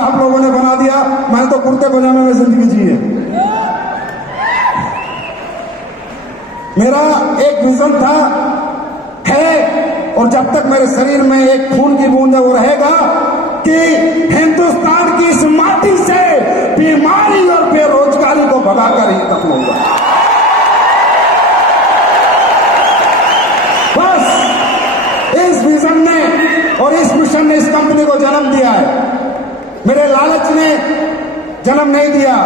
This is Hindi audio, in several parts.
आप लोगों ने बना दिया। मैंने तो कुर्ते पजामे में जिंदगी जी है। मेरा एक विजन था, है, और जब तक मेरे शरीर में एक खून की बूंद है वो रहेगा कि हिंदुस्तान की इस माटी से बीमारी और बेरोजगारी को भगाकर ही खत्म होगा। बस इस विजन ने और इस मिशन ने इस कंपनी को जन्म दिया है। मेरे लालच ने जन्म नहीं दिया।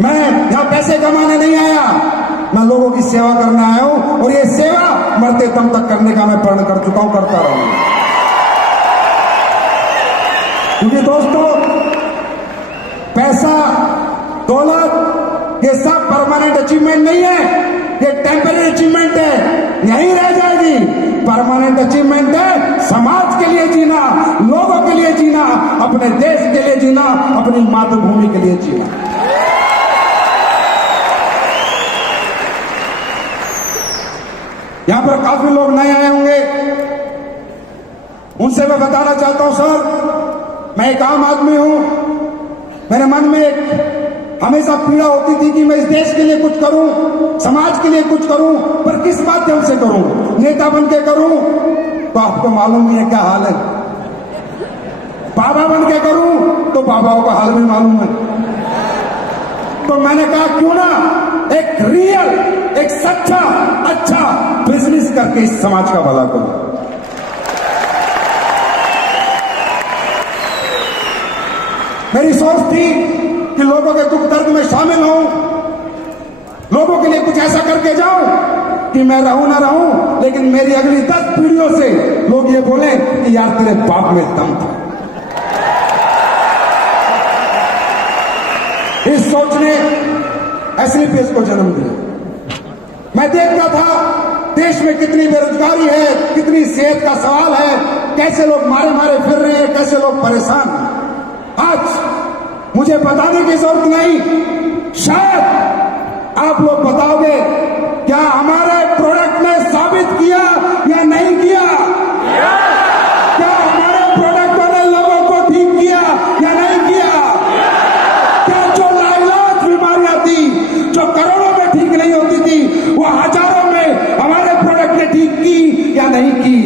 मैं यहां पैसे कमाने नहीं आया, मैं लोगों की सेवा करने आया हूं, और ये सेवा मरते दम तक करने का मैं प्रण कर चुका हूं, करता रहूंगा। क्योंकि दोस्तों, पैसा, दौलत, ये सब परमानेंट अचीवमेंट नहीं है, ये टेम्पररी अचीवमेंट है, यहीं रह जाएगी। परमानेंट अचीवमेंट है समाज के लिए जीना, लोगों के लिए जीना, अपने देश के लिए जीना, अपनी मातृभूमि के लिए जीना। यहां पर काफी लोग नए आए होंगे, उनसे मैं बताना चाहता हूं, सर, मैं एक आम आदमी हूं। मेरे मन में एक हमेशा पीड़ा होती थी कि मैं इस देश के लिए कुछ करूं, समाज के लिए कुछ करूं, पर किस माध्यम से करूं? नेता बन के करूं तो आपको मालूम ही है क्या हाल है, बाबा बन के करूं तो बाबाओं का हाल भी मालूम है। तो मैंने कहा क्यों ना एक रियल, एक सच्चा, अच्छा बिजनेस करके इस समाज का भला करूं। मेरी सोच थी कि लोगों के दुख दर्द में शामिल हूं, लोगों के लिए कुछ ऐसा करके जाऊं कि मैं रहूं ना रहूं, लेकिन मेरी अगली 10 पीढ़ियों से लोग ये बोले कि यार तेरे बाप में दम था। इस सोच ने एसलीपीएस को जन्म दिया। मैं देखता था देश में कितनी बेरोजगारी है, कितनी सेहत का सवाल है, कैसे लोग मारे मारे फिर रहे हैं, कैसे लोग परेशान हैं। आज मुझे बताने की जरूरत नहीं, शायद आप लोग बताओगे क्या हमारे प्रोडक्ट ने साबित किया या नहीं किया? क्या हमारे प्रोडक्टों ने लोगों को ठीक किया या नहीं किया? क्या जो लाइलाज बीमारियां थी, जो करोड़ों में ठीक नहीं होती थी, वो हजारों में हमारे प्रोडक्ट ने ठीक की या नहीं की?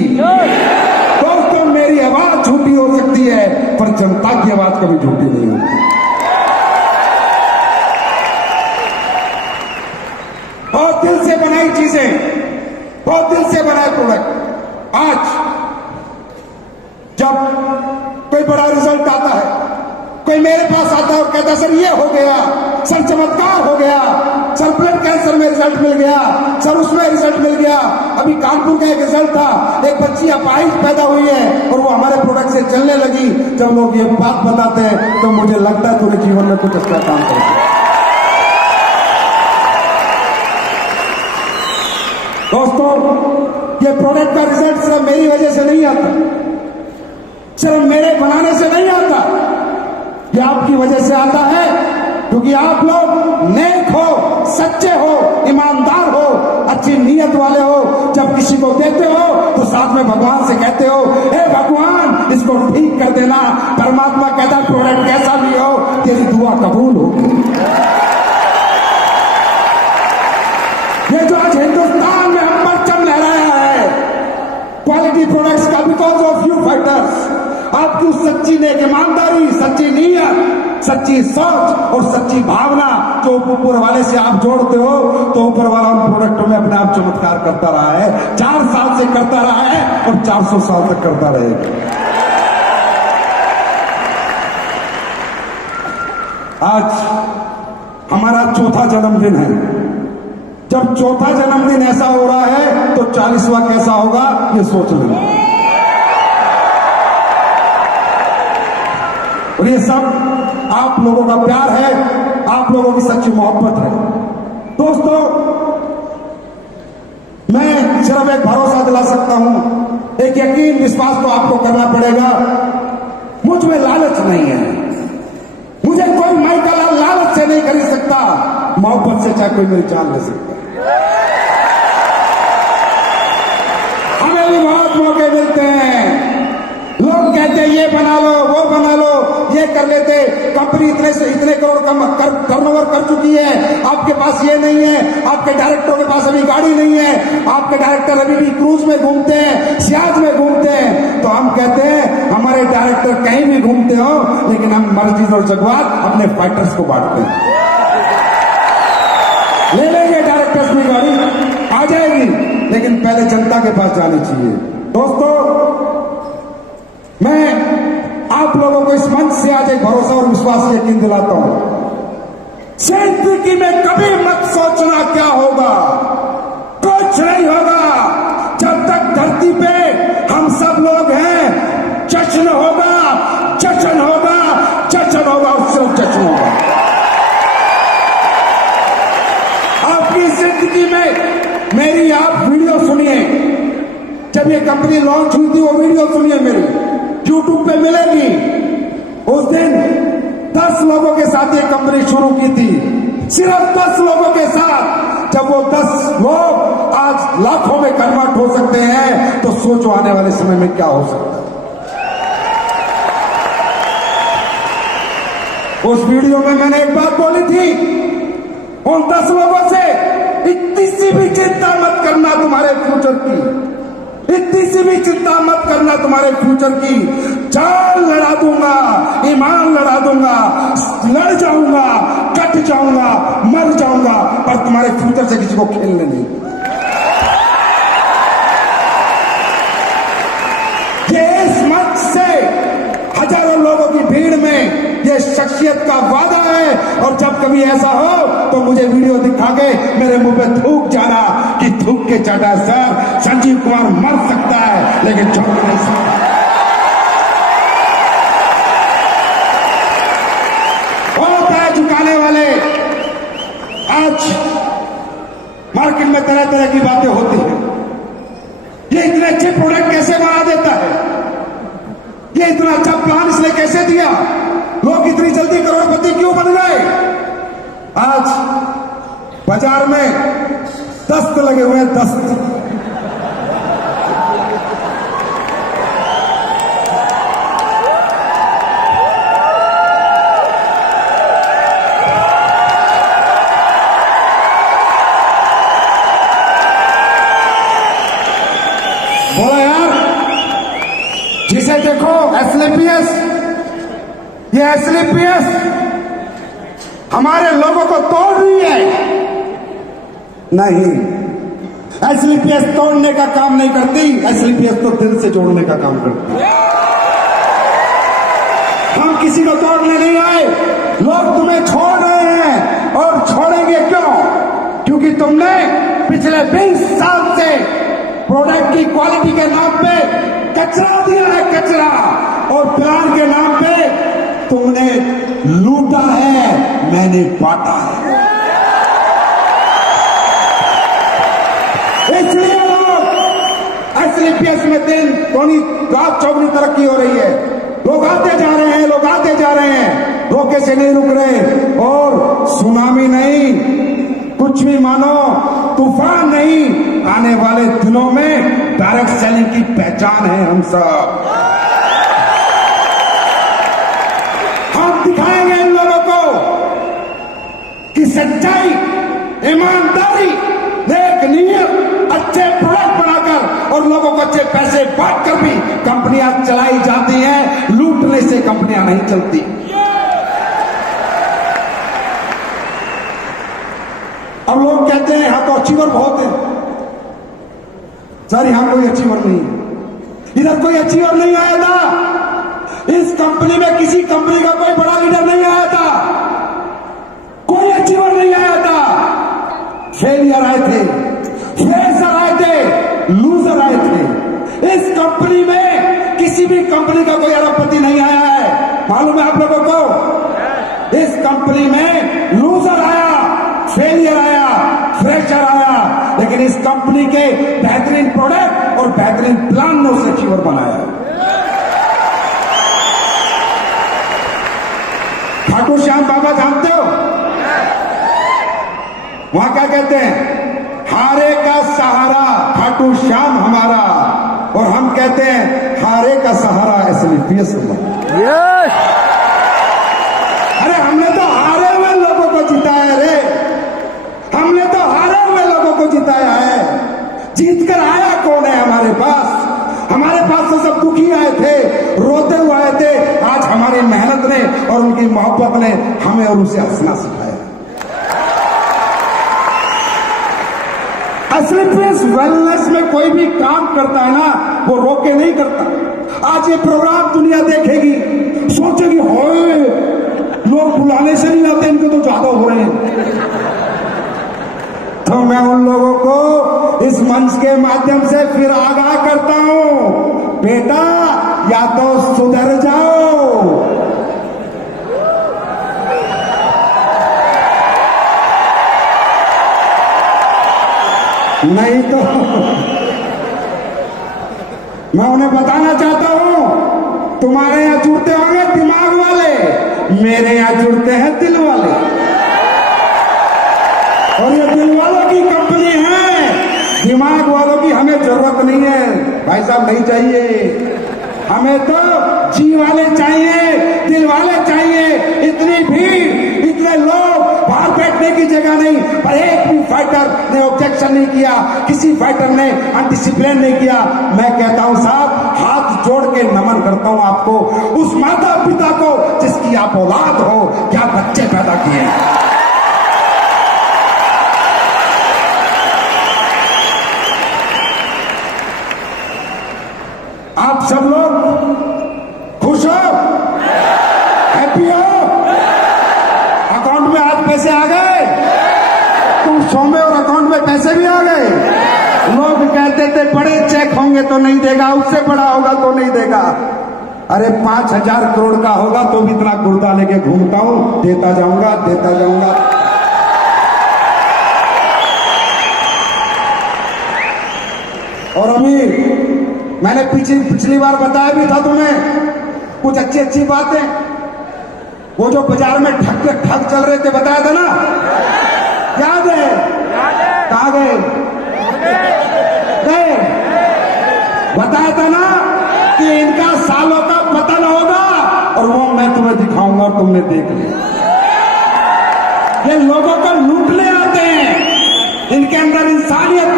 दोस्तों, मेरी आवाज झूठी हो सकती है, पर जनता की आवाज कभी झूठी नहीं होती। बहुत दिल से बनाई चीजें, बहुत दिल से बनाए प्रोडक्ट, आज जब कोई बड़ा रिजल्ट आता है, कोई मेरे पास आता है और कहता है सर ये हो गया, सर चमत्कार हो गया, सर ब्लड कैंसर में रिजल्ट मिल गया, सर उसमें रिजल्ट मिल गया। अभी कानपुर का एक रिजल्ट था, एक बच्ची अपाहिज पैदा हुई है और वो हमारे प्रोडक्ट से चलने लगी। जब लोग ये बात बताते हैं तो मुझे लगता है थोड़े जीवन में कुछ अच्छा काम करते हैं। दोस्तों, ये प्रोडक्ट का रिजल्ट सिर्फ मेरी वजह से नहीं आता, सिर्फ मेरे बनाने से नहीं आता, ये आपकी वजह से आता है, क्योंकि आप लोग नेक हो, सच्चे हो, ईमानदार हो, अच्छी नीयत वाले हो। जब किसी को देते हो तो साथ में भगवान से कहते हो, हे भगवान इसको ठीक कर देना। परमात्मा कहता प्रोडक्ट कैसा भी हो, तेरी दुआ कबूल होगी। ये जो आज हिंदुस्तान में हम परचम लहराया है क्वालिटी प्रोडक्ट्स का, बिकॉज ऑफ यू फाइटर्स, आपकी सच्ची नेक ईमानदारी, सच्ची नीयत, सच्ची सोच और सच्ची भावना जो ऊपर वाले से आप जोड़ते हो, तो ऊपर वाला उन प्रोडक्टों में अपने आप चमत्कार करता रहा है। 4 साल से करता रहा है और 400 साल तक करता रहेगा। आज हमारा चौथा जन्मदिन है। जब चौथा जन्मदिन ऐसा हो रहा है तो 40वां कैसा होगा ये सोच लेना। और ये सब आप लोगों का प्यार है, आप लोगों की सच्ची मोहब्बत है। दोस्तों, मैं सिर्फ एक भरोसा दिला सकता हूं, एक यकीन विश्वास तो आपको करना पड़ेगा। मुझ में लालच नहीं है, मुझे कोई माई का लाल लालच से नहीं खरीद सकता, मोहब्बत से चाहे कोई मेरी जान ले सकता। हमें भी बहुत मौके मिलते हैं, लोग कहते हैं ये बना लो, वो बना लो, ये ये कर लेते, कंपनी इतने से इतने करोड़ टर्नओवर कर चुकी है, आपके पास ये नहीं है, आपके डायरेक्टरों के पास अभी गाड़ी नहीं है, आपके डायरेक्टर अभी भी क्रूज में घूमते हैं, सियाज में घूमते हैं। तो हम कहते हैं हमारे डायरेक्टर कहीं भी घूमते हो, लेकिन हम मस्जिद और जगवात अपने फाइटर्स को बांटते हैं। ले लेंगे डायरेक्टर्स की गाड़ी, आ जाएगी, लेकिन पहले जनता के पास जानी चाहिए। दोस्तों, मैं आप लोगों को इस मंच से आज एक भरोसा और विश्वास यकीन दिलाता हूं, जिंदगी में कभी मत सोचना क्या होगा, कुछ नहीं होगा। जब तक धरती पे हम सब लोग हैं, जश्न होगा, जश्न होगा, जश्न होगा और सिर्फ जश्न होगा। आपकी जिंदगी में मेरी आप वीडियो सुनिए, जब ये कंपनी लॉन्च हुई थी वो वीडियो सुनिए मेरी, YouTube पे मिलेगी। उस दिन 10 लोगों के साथ ये कंपनी शुरू की थी, सिर्फ 10 लोगों के साथ। जब वो 10 लोग आज लाखों में कन्वर्ट हो सकते हैं, तो सोचो आने वाले समय में क्या हो सकता है। उस वीडियो में मैंने एक बात बोली थी, उन 10 लोगों से इतनी सी भी चिंता मत करना तुम्हारे फ्यूचर की, इतनी सी भी चिंता मत करना तुम्हारे फ्यूचर की। जान लड़ा दूंगा, ईमान लड़ा दूंगा, लड़ जाऊंगा, कट जाऊंगा, मर जाऊंगा, पर तुम्हारे फ्यूचर से किसी को खेलने नहीं। ये इस मंच से हजारों लोगों की भीड़ में ये शख्सियत का वादा है, और जब कभी ऐसा हो तो मुझे वीडियो दिखा के मेरे मुंह पे थूक जाना कि थूक के चाटा सर, संजीव कुमार मर सकता है लेकिन छोड़ नहीं सकता। बहुत है झुकाने वाले। आज मार्केट में तरह तरह की बातें होती हैं, ये इतने अच्छे प्रोडक्ट कैसे बना देता है, ये इतना अच्छा प्लान इसने कैसे दिया, लोग इतनी जल्दी करोड़पति क्यों बन गए। आज बाजार में दस्त लगे हुए हैं, दस्त। बोला यार, जिसे देखो एसलीपीएस, ये एसलीपीएस हमारे लोगों को तोड़ रही है। नहीं, एसलीपीएस तोड़ने का काम नहीं करती, एसलीपीएस तो दिल से जोड़ने का काम करती है। हम किसी को तोड़ने नहीं आए, लोग तुम्हें छोड़ रहे हैं, और छोड़ेंगे क्यों? क्योंकि तुमने पिछले 20 साल से प्रोडक्ट की क्वालिटी के नाम पे कचरा दिया है, कचरा, और प्लान के नाम पे तुमने लूटा है, मैंने बांटा है। इसलिए लोग एसलीपीएस में दिन थोड़ी रात चौगनी तरक्की हो रही है, लोग आते जा रहे हैं, लोग आते जा रहे हैं, रोके से नहीं रुक रहे। और सुनामी नहीं, कुछ भी मानो, तूफान नहीं, आने वाले दिनों में डायरेक्ट सेलिंग की पहचान है हम सब। हम दिखाएंगे इन लोगों को कि सच्चाई, ईमानदारी, नेक नीयत, अच्छे प्रोडक्ट बनाकर और लोगों को अच्छे पैसे बांटकर भी कंपनियां चलाई जाती हैं, लूटने से कंपनियां नहीं चलती। अब लोग कहते हैं यहां तो अचीवर बहुत है। सर, यहां कोई अचीवर नहीं है, इधर कोई अचीवर नहीं आया था। इस कंपनी में किसी कंपनी का कोई बड़ा लीडर नहीं आया था, कोई अचीवर नहीं आया था। फेलियर आए थे, फ्रेशर आए थे, लूजर आए थे। इस कंपनी में किसी भी कंपनी का कोई अरबपति नहीं आया है। मालूम है आप लोगों को, इस कंपनी में लूजर आया, फेलियर आया, फ्रेशर आया, लेकिन इस कंपनी के बेहतरीन प्रोडक्ट और बेहतरीन प्लान ने उसे अचीवर बनाया। खाटू श्याम बाबा जानते हो, वहां क्या कहते हैं? हारे का सहारा खाटू श्याम हमारा, और हम कहते हैं हारे का सहारा एसलीपीएस हमारा। और उनकी मोहब्बत ने हमें और उसे हंसना सिखाया। असली प्रिंस वेलनेस में कोई भी काम करता है ना, वो रोके नहीं करता। आज ये प्रोग्राम दुनिया देखेगी, सोचेगी होए लोग बुलाने से नहीं आते, इनके तो ज्यादा हो रहे हैं। तो मैं उन लोगों को इस मंच के माध्यम से फिर आगाह करता हूं, बेटा या तो सुधर जाओ, नहीं तो मैं उन्हें बताना चाहता हूं, तुम्हारे यहां जुड़ते होंगे दिमाग वाले, मेरे यहां जुड़ते हैं दिल वाले, और ये दिल वालों की कंपनी है, दिमाग वालों की हमें जरूरत नहीं है भाई साहब, नहीं चाहिए हमें, तो जी वाले चाहिए, दिल वाले चाहिए। इतनी भीड़, इतने लोग, बाहर बैठने की जगह नहीं, पर एक भी फाइटर ने ऑब्जेक्शन नहीं किया, किसी फाइटर ने अनडिसिप्लिन नहीं किया। मैं कहता हूं साहब, हाथ जोड़ के नमन करता हूं आपको, उस माता पिता को जिसकी आप औलाद हो, क्या बच्चे पैदा किए। आप सब लोग खुश हो, हैप्पी हो, अकाउंट में आज पैसे आ गए, तुम सौ में और अकाउंट में पैसे भी आ गए। लोग कहते थे बड़े चेक होंगे तो नहीं देगा, उससे बड़ा होगा तो नहीं देगा। अरे 5,000 करोड़ का होगा तो भी इतना गुर्दा लेके घूमता हूं, देता जाऊंगा, देता जाऊंगा। और अभी मैंने पिछली बार बताया भी था तुम्हें कुछ अच्छी अच्छी बातें, वो जो बाजार में ठग चल रहे थे, बताया था ना, याद है? कहां गए? बताया था ना कि इनका सालों का पतन होगा, और वो मैं तुम्हें दिखाऊंगा और तुमने देख लिया। ये लोगों को लूटने आते हैं, इनके अंदर इंसानियत,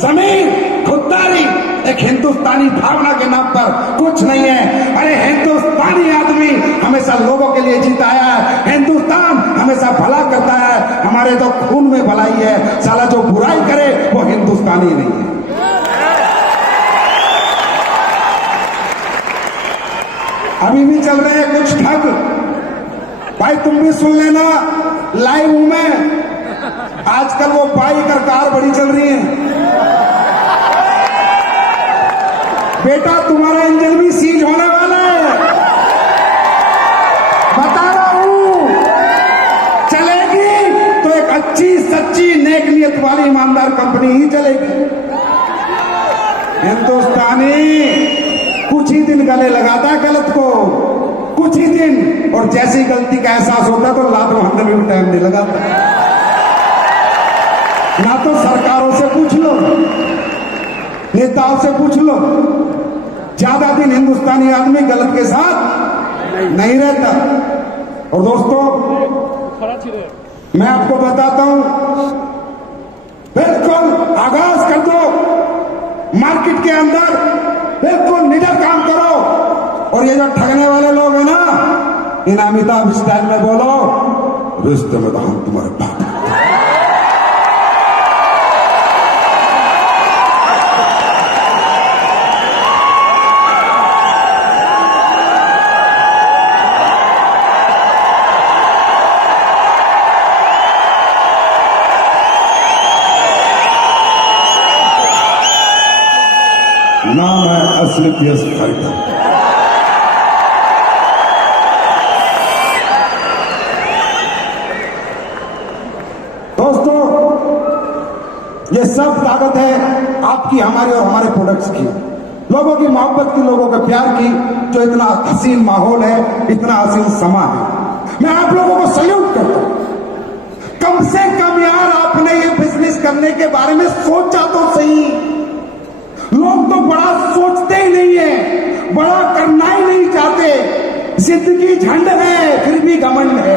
जमीन, खुददारी, एक हिंदुस्तानी भावना के नाम पर कुछ नहीं है। अरे हिंदुस्तानी आदमी हमेशा लोगों के लिए जीता है, हिंदुस्तान हमेशा भला करता है, हमारे तो खून में भलाई है। साला जो बुराई करे वो हिंदुस्तानी नहीं है। अभी भी चल रहे हैं कुछ ठग, भाई तुम भी सुन लेना, लाइव हूं मैं। आजकल वो बाइक और कार बड़ी चल रही है, बेटा तुम्हारा इंजन भी सीज होने वाला है, बता रहा हूं। चलेगी तो एक अच्छी सच्ची नेक नियत वाली ईमानदार कंपनी ही चलेगी। हिंदुस्तानी कुछ ही दिन गले लगाता है गलत को, कुछ ही दिन, और जैसी गलती का एहसास होता है तो लात बहाने में भी टाइम नहीं लगाता। ना तो सरकारों से पूछ लो, नेताओं से पूछ लो, ज्यादा दिन हिंदुस्तानी आदमी गलत के साथ नहीं रहता। और दोस्तों मैं आपको बताता हूं, बिल्कुल आगाज कर दो, मार्केट के अंदर बिल्कुल निडर काम करो। और ये जो ठगने वाले लोग हैं ना, इन अमिताभ स्टाइल में बोलो, रिश्ते में तो हम तुम्हारे बाप। नाम है असली पीएस फाइटर। दोस्तों ये सब ताकत है आपकी, हमारी और हमारे प्रोडक्ट्स की, लोगों की मोहब्बत की, लोगों के प्यार की, जो इतना हसीन माहौल है, इतना हसीन समा है। मैं आप लोगों को सल्यूट करता हूं। कम से कम यार आपने ये बिजनेस करने के बारे में सोचा तो सही। लोग तो बड़ा सोचते ही नहीं है, बड़ा करना ही नहीं चाहते। जिंदगी झंड है फिर भी घमंड है।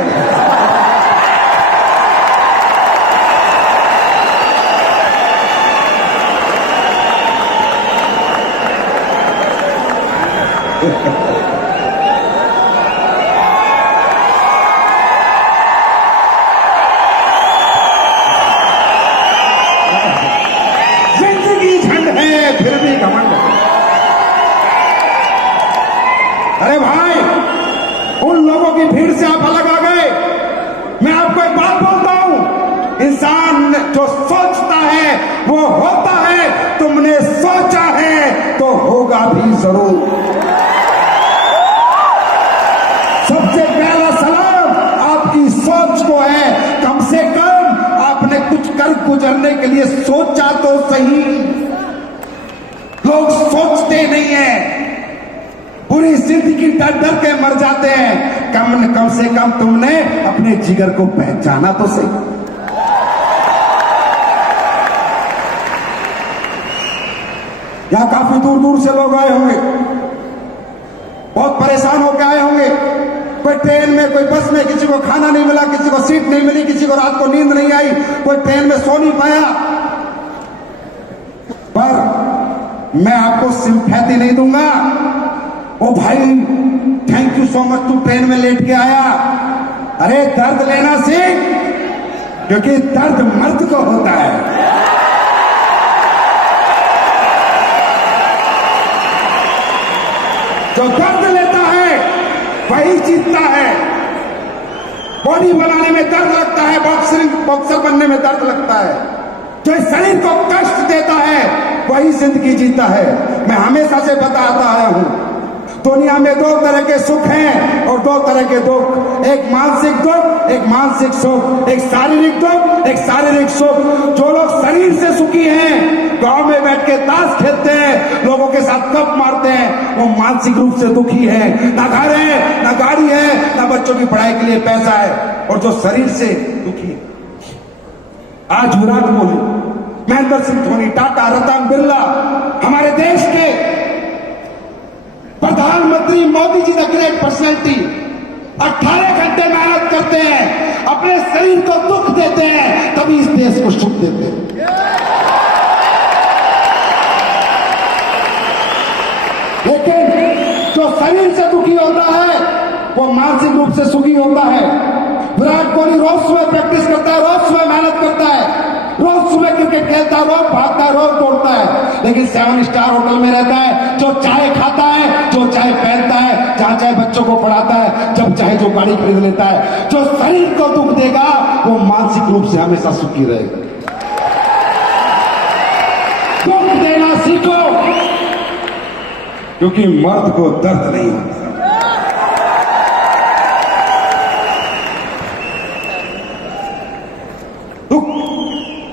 की भीड़ से आप अलग आ गए। मैं आपको एक बात बोलता हूं, इंसान जो सोचता है वो होता है। तुमने सोचा है तो होगा भी जरूर। सबसे पहला सलाम आपकी सोच को है। कम से कम आपने कुछ कर गुजरने के लिए सोचा तो सही। लोग सोचते नहीं है, पूरी जिंदगी डर डर के मर जाते हैं। कम से कम तुमने अपने जिगर को पहचाना तो सही। यहां काफी दूर दूर से लोग आए होंगे, बहुत परेशान होकर आए होंगे। कोई ट्रेन में, कोई बस में, किसी को खाना नहीं मिला, किसी को सीट नहीं मिली, किसी को रात को नींद नहीं आई, कोई ट्रेन में सो नहीं पाया। पर मैं आपको सिंपैथी नहीं दूंगा। ओ भाई, थैंक यू सो मच, तू ट्रेन में लेट के आया। अरे दर्द लेना सीख, क्योंकि दर्द मर्द को होता है। जो दर्द लेता है वही जीतता है। बॉडी बनाने में दर्द लगता है, बॉक्सर बनने में दर्द लगता है। जो इस शरीर को कष्ट देता है वही जिंदगी जीता है। मैं हमेशा से बताता आया हूं, दुनिया में दो तरह के सुख हैं और दो तरह के दुख। एक मानसिक दुख, एक मानसिक सुख। एक शारीरिक दुख, एक शारीरिक सुख। जो लोग शरीर से सुखी हैं, गांव में बैठ के ताश खेलते हैं, लोगों के साथ कप मारते हैं, वो मानसिक रूप से दुखी है। ना घर है, ना गाड़ी है, ना बच्चों की पढ़ाई के लिए पैसा है। और जो शरीर से दुखी है, आज विराट कोहली, महेंद्र सिंह धोनी, टाटा, रतन बिरला, हमारे देश के प्रधानमंत्री Modi ji, the great personality, 18 घंटे मेहनत करते हैं, अपने शरीर को दुख देते हैं, तभी इस देश को सुख देते हैं। लेकिन जो शरीर से दुखी होता है वो मानसिक रूप से सुखी होता है। विराट कोहली रोज सुबह प्रैक्टिस करता है, रोज सुबह मेहनत करता है, रोज सुबह क्रिकेट खेलता है, रोज भागता है, रोज दौड़ता है, लेकिन 7 स्टार होटल में रहता है। जो चाय खाता है, जो चाय पहनता है, जहां चाहे बच्चों को पढ़ाता है, जब चाहे जो गाड़ी खरीद लेता है। जो शरीर को दुख देगा वो मानसिक रूप से हमेशा सुखी रहेगा। दुख देना सीखो, क्योंकि मर्द को दर्द नहीं होता।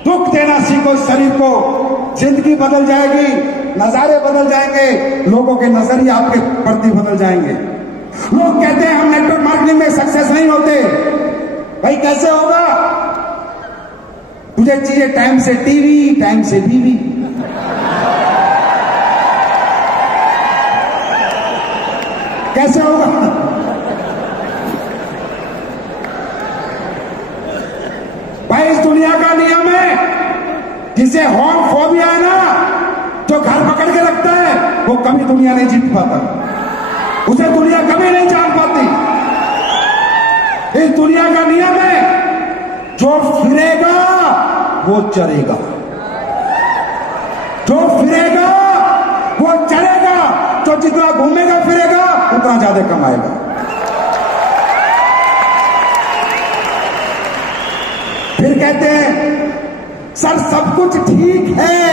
दुख देना सीखो शरीर को, जिंदगी बदल जाएगी, नजारे बदल जाएंगे, लोगों के नजरिए आपके प्रति बदल जाएंगे। लोग कहते हैं हम नेटवर्क मार्केटिंग में सक्सेस नहीं होते। भाई कैसे होगा? तुझे चाहिए टाइम से टीवी, टाइम से बीवी। कैसे होगा? भाई इस दुनिया का नियम है, जिसे होम फोबिया है ना, जो घर पकड़ के रखता है वो कभी दुनिया नहीं जीत पाता, उसे दुनिया कभी नहीं जान पाती। इस दुनिया का नियम है, जो फिरेगा वो चरेगा, जो फिरेगा वो चरेगा, जो जितना घूमेगा फिरेगा उतना ज्यादा कमाएगा। फिर कहते हैं सर सब कुछ ठीक है,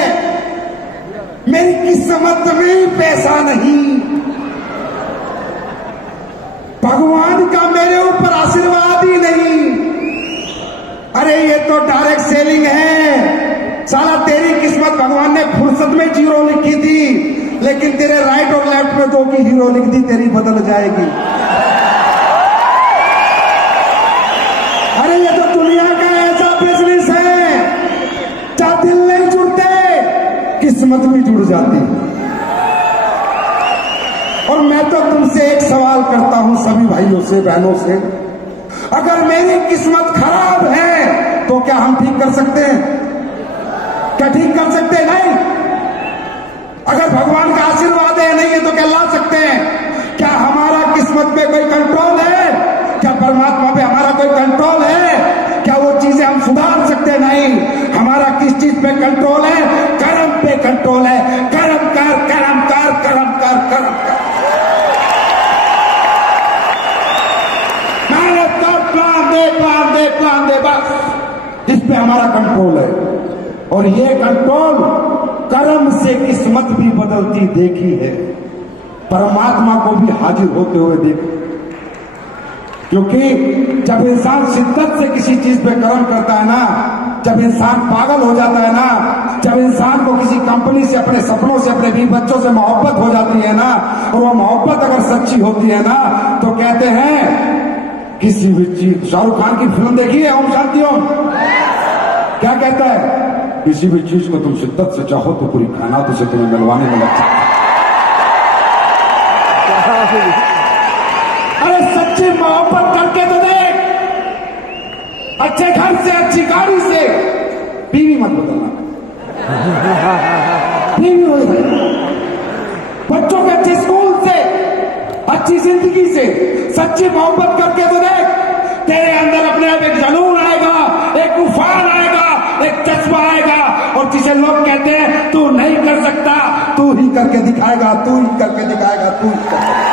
मेरी किस्मत में पैसा नहीं, भगवान का मेरे ऊपर आशीर्वाद ही नहीं। अरे ये तो डायरेक्ट सेलिंग है साला। तेरी किस्मत भगवान ने फुर्सत में 0 लिखी थी, लेकिन तेरे राइट और लेफ्ट में 2 की हीरो लिख दी, तेरी बदल जाएगी। अरे ये तो दुनिया का ऐसा बिजनेस है, जहां दिल नहीं जुड़ते किस्मत भी जुड़ जाती। और मैं तो तुमसे एक सवाल करता हूं, सभी भाइयों से, बहनों से, अगर मेरी किस्मत खराब है तो क्या हम ठीक कर सकते हैं? क्या ठीक कर सकते हैं? नहीं। अगर भगवान का आशीर्वाद है नहीं है तो क्या ला सकते हैं? क्या हमारा किस्मत पे कोई कंट्रोल है? क्या परमात्मा पे हमारा कोई कंट्रोल है? क्या वो चीजें हम सुधार सकते हैं? नहीं। हमारा किस चीज पे कंट्रोल है? कर्म पे कंट्रोल है। कर्म कर, कर्म कर, कर्म कर, कर्म कर। प्लान दे बस, इस पे हमारा कंट्रोल है। और ये कंट्रोल कर्म से किस्मत भी बदलती देखी है, परमात्मा को भी हाजिर होते हुए देखा। क्योंकि जब इंसान शिद्दत से किसी चीज पे कर्म करता है ना, जब इंसान पागल हो जाता है ना, जब इंसान को किसी कंपनी से, अपने सपनों से, अपने बीवी बच्चों से मोहब्बत हो जाती है ना, और वो मोहब्बत अगर सच्ची होती है ना, तो कहते हैं किसी भी चीज, शाहरुख खान की फिल्म देखी है ओम शांति ओम, क्या कहता है, किसी भी चीज को तुम शिद्दत से चाहो तो पूरी कायनात उसे तुम्हें मिलवाने में लग सकती। अरे सच्ची मोहब्बत करके तो देख, अच्छे घर से, अच्छी गाड़ी से, बीवी मत बदलना, बीवी हो गई, बच्चों के अच्छे स्कूल से, अच्छी जिंदगी से, सच्ची मोहब्बत करके तो देख, तेरे अंदर अपने आप एक जुनून आएगा, एक उफान आएगा, एक जज्बा आएगा, और जिसे लोग कहते हैं तू नहीं कर सकता, तू ही करके दिखाएगा, तू ही करके दिखाएगा, तू ही करके।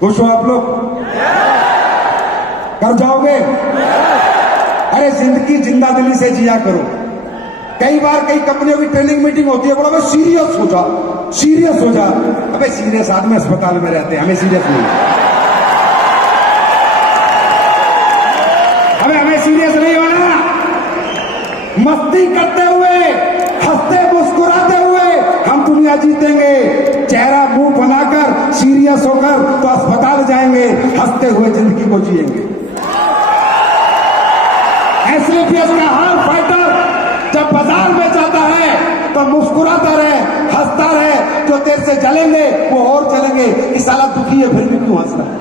खुश हो आप लोग? कर जाओगे? अरे जिंदगी जिंदा दिली से जिया करो। कई बार कई कंपनियों की ट्रेनिंग मीटिंग होती है, बोला सीरियस हो जा, सीरियस हो जा। अबे सीरियस आदमी अस्पताल में रहते हैं, हमें सीरियस नहीं, हमें सीरियस नहीं होना। मस्ती करते हुए, हंसते मुस्कुराते हुए हम दुनिया जीतेंगे। चेहरा मुंह बनाकर सीरियस होकर तो अस्पताल जाएंगे, हंसते हुए जिंदगी को जिएंगे। एसलीपीएस का हर फाइटर जब बाजार में जाता है तो मुस्कुराता रहे, हंसता रहे। जो देर से जलेंगे वो और जलेंगे, इस साला दुखी है फिर भी क्यों हंस रहा है,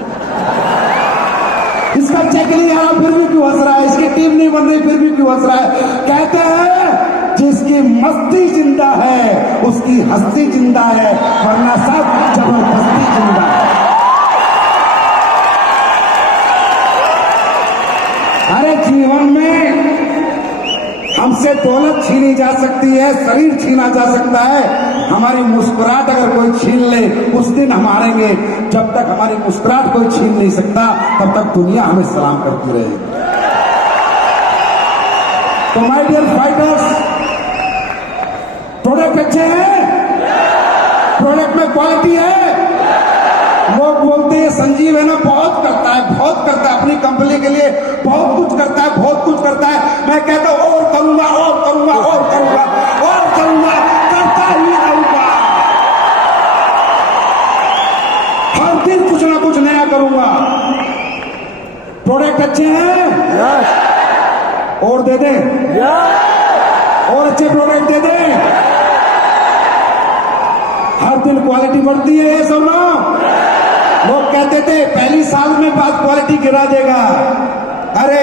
इसका चेक नहीं आ रहा फिर भी क्यों हंस रहा है, इसकी टीम नहीं बन रही फिर भी क्यों हंस रहा है। कहते हैं जिसकी मस्ती जिंदा है उसकी हस्ती जिंदा है, वरना सब जबरदस्ती जिंदा है। अरे जीवन में हमसे दौलत छीनी जा सकती है, शरीर छीना जा सकता है, हमारी मुस्कुराहट अगर कोई छीन ले उस दिन हम हारेंगे। जब तक हमारी मुस्कुराहट कोई छीन नहीं सकता तब तक दुनिया हमें सलाम करती रहेगी। तो माय डियर फाइटर्स, प्रोडक्ट अच्छे हैं, प्रोडक्ट में क्वालिटी है। लोग बोलते हैं संजीव है ना बहुत करता है, बहुत करता है, अपनी कंपनी के लिए बहुत कुछ करता है, बहुत कुछ करता है। मैं कहता हूं और करूंगा, और करूंगा, और करूंगा, और करूंगा, करता ही रहूंगा। हर दिन कुछ ना कुछ नया करूंगा। प्रोडक्ट अच्छे हैं, और दे दें, और अच्छे प्रोडक्ट दे दें। हर दिन क्वालिटी बढ़ती है, ये सुनो। लोग कहते थे पहली साल में बात क्वालिटी गिरा देगा। अरे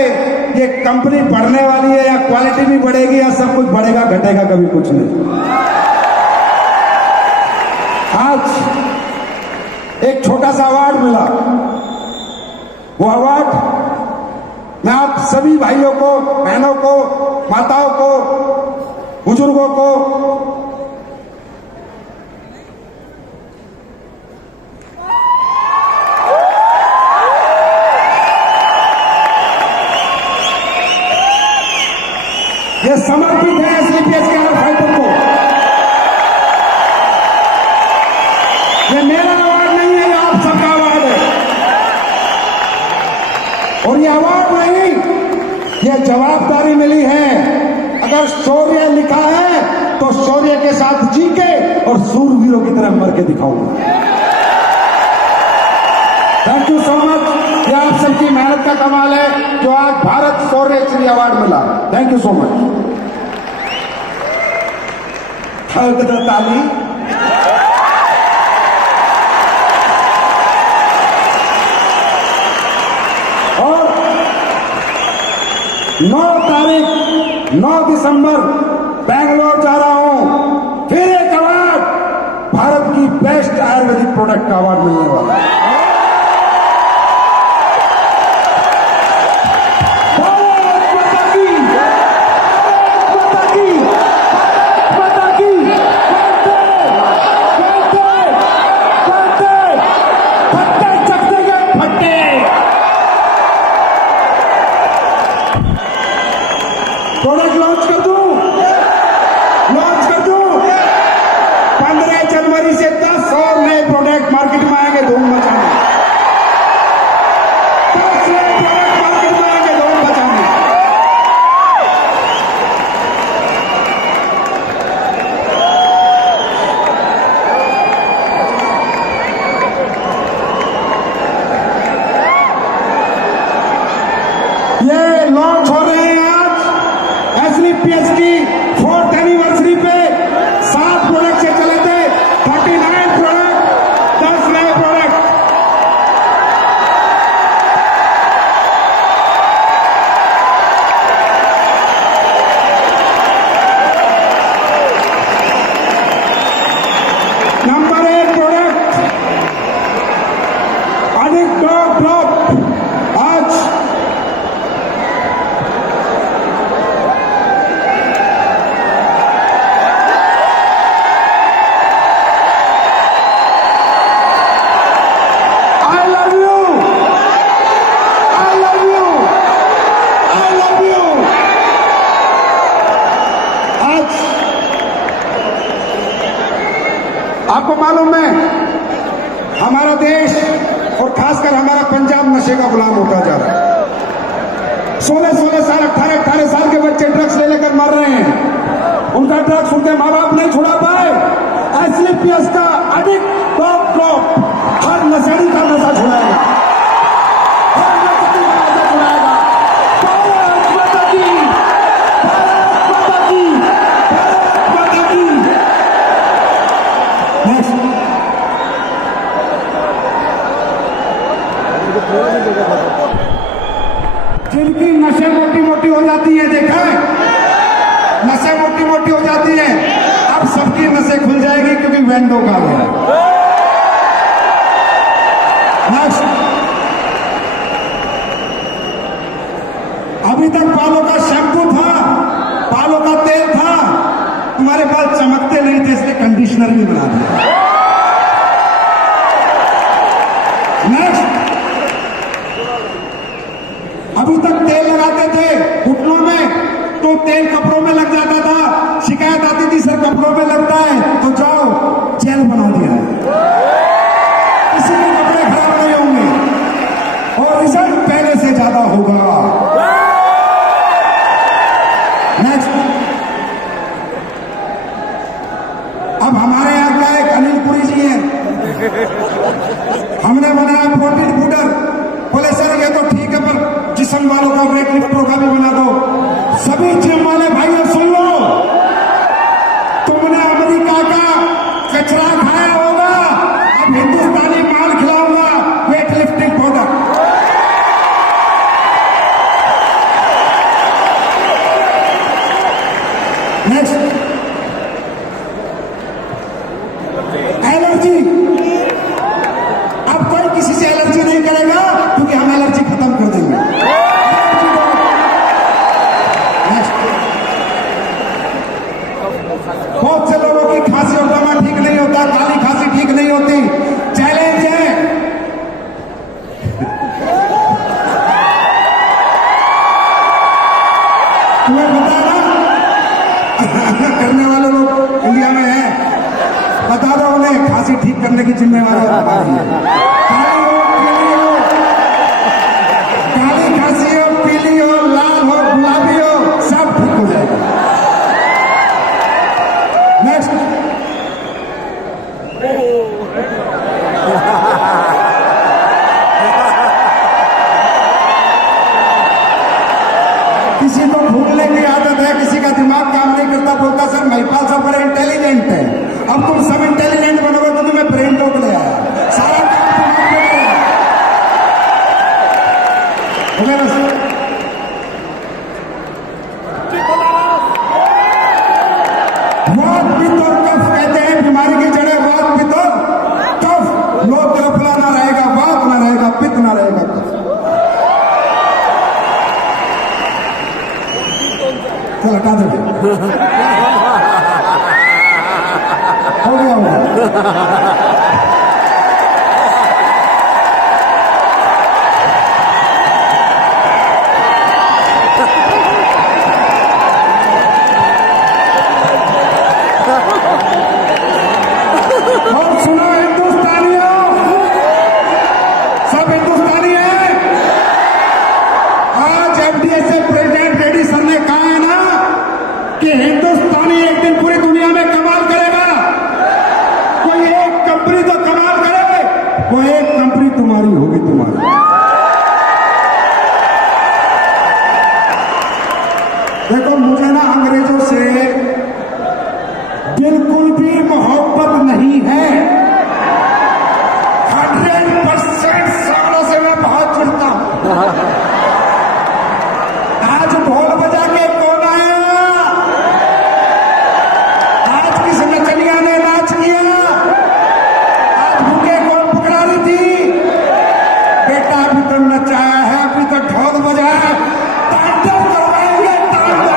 ये कंपनी बढ़ने वाली है, या क्वालिटी भी बढ़ेगी या सब कुछ बढ़ेगा घटेगा, कभी कुछ नहीं। आज एक छोटा सा अवार्ड मिला, वो अवार्ड मैं आप सभी भाइयों को, बहनों को, माताओं को, बुजुर्गों को ये समर्पित है, एसलीपीएस के हर फाइटर को। ये मेरा अवार्ड नहीं है, ये आप सबका अवार्ड है। और ये अवार्ड नहीं, ये जवाबदारी मिली है। अगर शौर्य लिखा है तो शौर्य के साथ जी के और सूरवीरों की तरह मर के दिखाऊंगा। Thank you so much. ये आप सबकी मेहनत का कमाल है जो आज भारत शौर्य श्री अवार्ड मिला। Thank you so much. ताली। और 9 दिसंबर बेंगलोर जा रहा हूं, फिर एक अवार्ड, भारत की बेस्ट आयुर्वेदिक प्रोडक्ट का अवार्ड मिलने वाला है। आपको मालूम है हमारा देश और खासकर हमारा पंजाब नशे का गुलाम होता जा रहा है। 16-16 साल 18-18 साल के बच्चे ड्रग्स ले लेकर मर रहे हैं। उनका ड्रग्स उनके माँ बाप नहीं छुड़ा पाए। एसलीपीएस का अधिक ड्रॉप हर नशेड़ी का नशा छुड़ाएगा, हर नशेड़ी का नशा छुड़ाएगा। भारत माता की, भारत माता की, भारत माता की। नेक्स्ट जिनकी नशे मोटी मोटी हो जाती है, देखा है, नशे मोटी मोटी हो जाती है, अब सबकी नशे खुल जाएगी क्योंकि वेंडो का गया। अभी तक बालों का शैम्पू था, बालों का तेल था, तुम्हारे बाल चमकते नहीं थे इसलिए कंडीशनर भी बना दिया। नेक्स्ट, अभी तक तेल लगाते थे घुटनों में तो तेल कपड़ों में लग जाता था, शिकायत आती थी सर कपड़ों में लगता है, तो जाओ जेल बना दिया है, किसी के कपड़े खराब नहीं होंगे और रिजल्ट पहले से ज्यादा होगा। नेक्स्ट, अब हमारे यहाँ क्या एक अनिल पुरी जी हैं, हमने बनाया प्रोटीन पाउडर, बोले सर ये तो ठीक है पर जिस्म वालों का वेट लिफ्टरों का भी बना दो। सभी जिम वाले भाइयों सुन लो, तुमने अमेरिका का कचरा खाया होगा, अब हिंदुस्तानी माल खिलाऊंगा, weight lifting powder. Next, allergy, अब कोई किसी से एलर्जी नहीं करेगा क्योंकि हम एलर्जी खत्म कर देंगे। बहुत से लोगों की खांसी और दमा ठीक नहीं होता, काली खांसी ठीक नहीं होती। चैलेंज है, तुम्हें पता ना करने वाले लोग इंडिया में हैं, बता दो उन्हें खांसी ठीक करने की जिम्मेवारी हमारी है। काली खांसी हो, पीली हो, लाल हो, गुलाबी हो, सब ठीक हो जाएगा। नेक्स्ट, किसी को भूलने की आदत है, किसी का दिमाग काम नहीं करता, बोलता सर महिपाल साहब बड़े इंटेलिजेंट है। अब तुम सब इंटेलिजेंट बनोगे तो तुम्हें ब्रेन टॉक ले आया, सारा काम वात पित्त और कफ कहते हैं, बीमारी की जड़ें वात पित्त और कफ। लो कफला ना रहेगा, वात ना रहेगा, पित्त ना रहेगा, कफ। चल हटा दे, हो गया होगा। और सुनो हिंदुस्तानियों, सब हिंदुस्तानी हैं। आज एफडीए से प्रेसिडेंट रेड्डी सर ने कहा है ना कि हिंदुस्तानी एक दिन पूरी दुनिया में कमाल करेगा। कोई एक कंपनी तो कमाल करे, वो एक कंपनी तुम्हारी होगी, तुम्हारी। देखो मुझे ना अंग्रेजों से बिल्कुल भी मोहब्बत नहीं है। 100% सालों से मैं बहुत चिढ़ता हूं। आज ढोल बजा के कौन आया? आज किस नचनिया ने नाच किया? आज भूखे कौन पकड़ा रही थी? बेटा अभी तो नचाया है, अभी तो ढोल बजाया है, तांडव करवाएंगे, तांडव।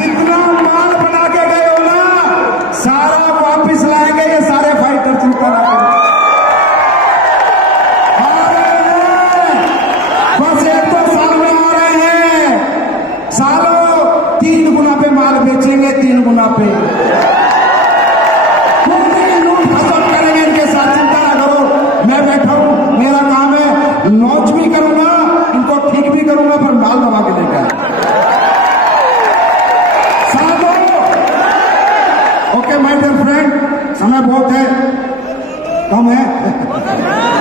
जितना माल बना के गए हो ना, सारा ओके माय डियर फ्रेंड, समय बहुत है, कम है।